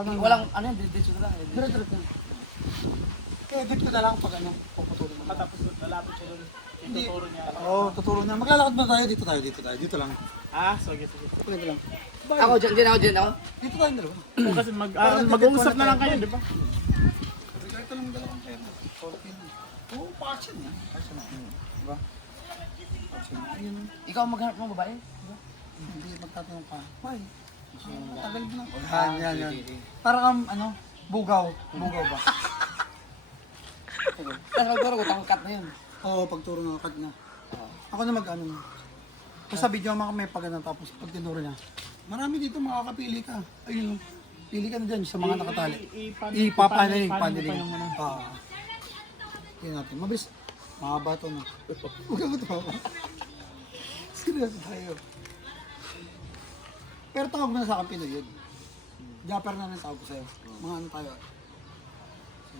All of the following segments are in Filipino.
Walang, ano yan, diretso na lang. Dire-diretso na. Kaya edit ko na lang pag ano, puputulin mo. Tapos lalapit siya doon. Ituturo niya. Oo, tuturo na. Maglalakad ba tayo? Dito tayo. Dito lang. Ah, sige. Pwede lang. Ako, dyan ako. Dito tayo dalawa. O kasi mag-uusap na lang kayo, di ba? Ito lang dalawang pera. Okay na. Oo, passion yan. Passion na. Diba? Passion na. Ayun. Ikaw maghanap ng babae? Hindi magtatanong ka. Bye. Tagal mo na. Ah, Yan. Para kang ano, bugaw. Bugaw ba? Pero tangkat na yun. Oo, pagturo ng akad na. Ako na mag-ano na. Tapos sa video mga may pag ano, tapos pag tinuro niya. Marami dito makakapili ka. Ayun, pili ka na dyan sa mga nakatali. Ipapaneling. Tingnan natin. Mabilis. Mahaba ito na. Huwag ka matawa. Seryoso tayo. Pero tawag mo na sa akin Pinoy yun. Japper na rin tawag ko sa'yo. Mga ano tayo.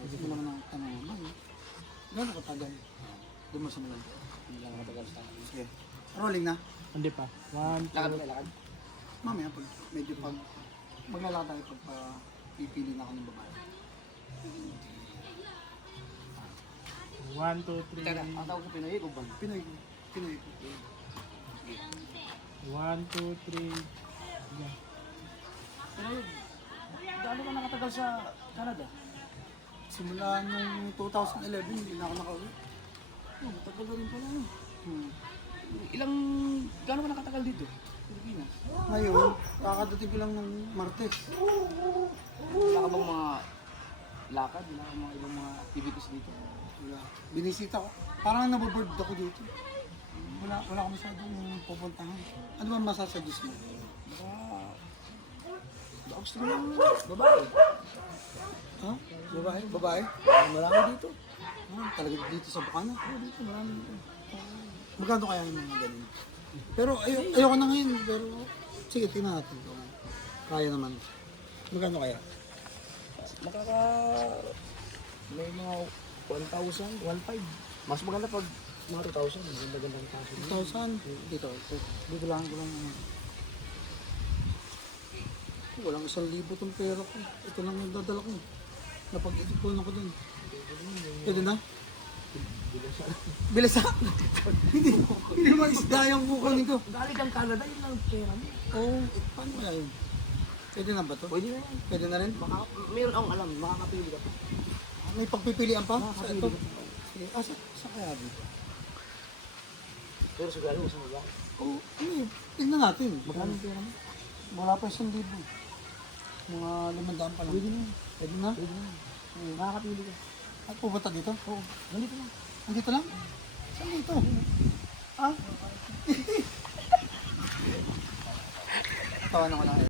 Hindi ko naman ang tanong naman. Gano'n katagal? Doon mo sa malang. Hindi lang matagal sa akin. Sige. Rolling na. Hindi pa. Lakad ba, lakad? Mamaya pag medyo pag maglalakad tayo pag pipili na ako ng babae. 1, 2, 3. Teka, ang tawag ko Pinoy, Uban. Pinoy. 1, 2, 3. Pinoy, gaano ka nakatagal sa Canada? Simula nung 2011, hindi na ako nakauwi. Oh, matagal na rin pala yun. Gaano ka nakatagal dito? Pilipinas? Ngayon, kakadating ko lang nung Martes. Wala ka bang mga lakad? Wala ka mga ibang mga activities dito? Wala. Binisita ko. Parang naboboard ako dito. Wala ko masyadong pupuntahan. Ano ba masasuggest mo? Baka gusto mo ng babae. Ha? Babae? Marami dito. Talaga dito sa Bukana? Oo, dito marami dito. Magkano kaya yung mga ganun? Pero ayoko na ngayon. Pero sige, tingnan natin. Kaya naman. Magkano kaya? May mga 1,000, 1,500. Mas maganda pag mga 2,000. Maganda-gandang kaso. 2,000? Dito. Dito lang ko lang. Walang 1,000 tong pera ko. Ito lang yung dadala ko. Napag-itipunan ko dun. Pwede na? Bilasa. Hindi naman isda yung kukunin ko. Galing kang Canada, yun lang pera mo. Oo, paano kaya yun? Pwede na ba to? Pwede na yan. Pwede na rin? Mayroon akong alam, makakapili ka pa. May pagpipilian pa? Sa Makakapili ito? ka pa. Sige, sa kaya dito? Pero siguro mo sa mga. Oo, ano eh. Tingnan natin. Magkano yung pera mo? Wala pa 1,000. Mga 500 pa lang. Pwede na. Pwede na? Pwede na. Makakapili ka. At pupunta dito? Oo, nandito lang. Andito lang? Saan dito? Ha? Tawanan ko lang.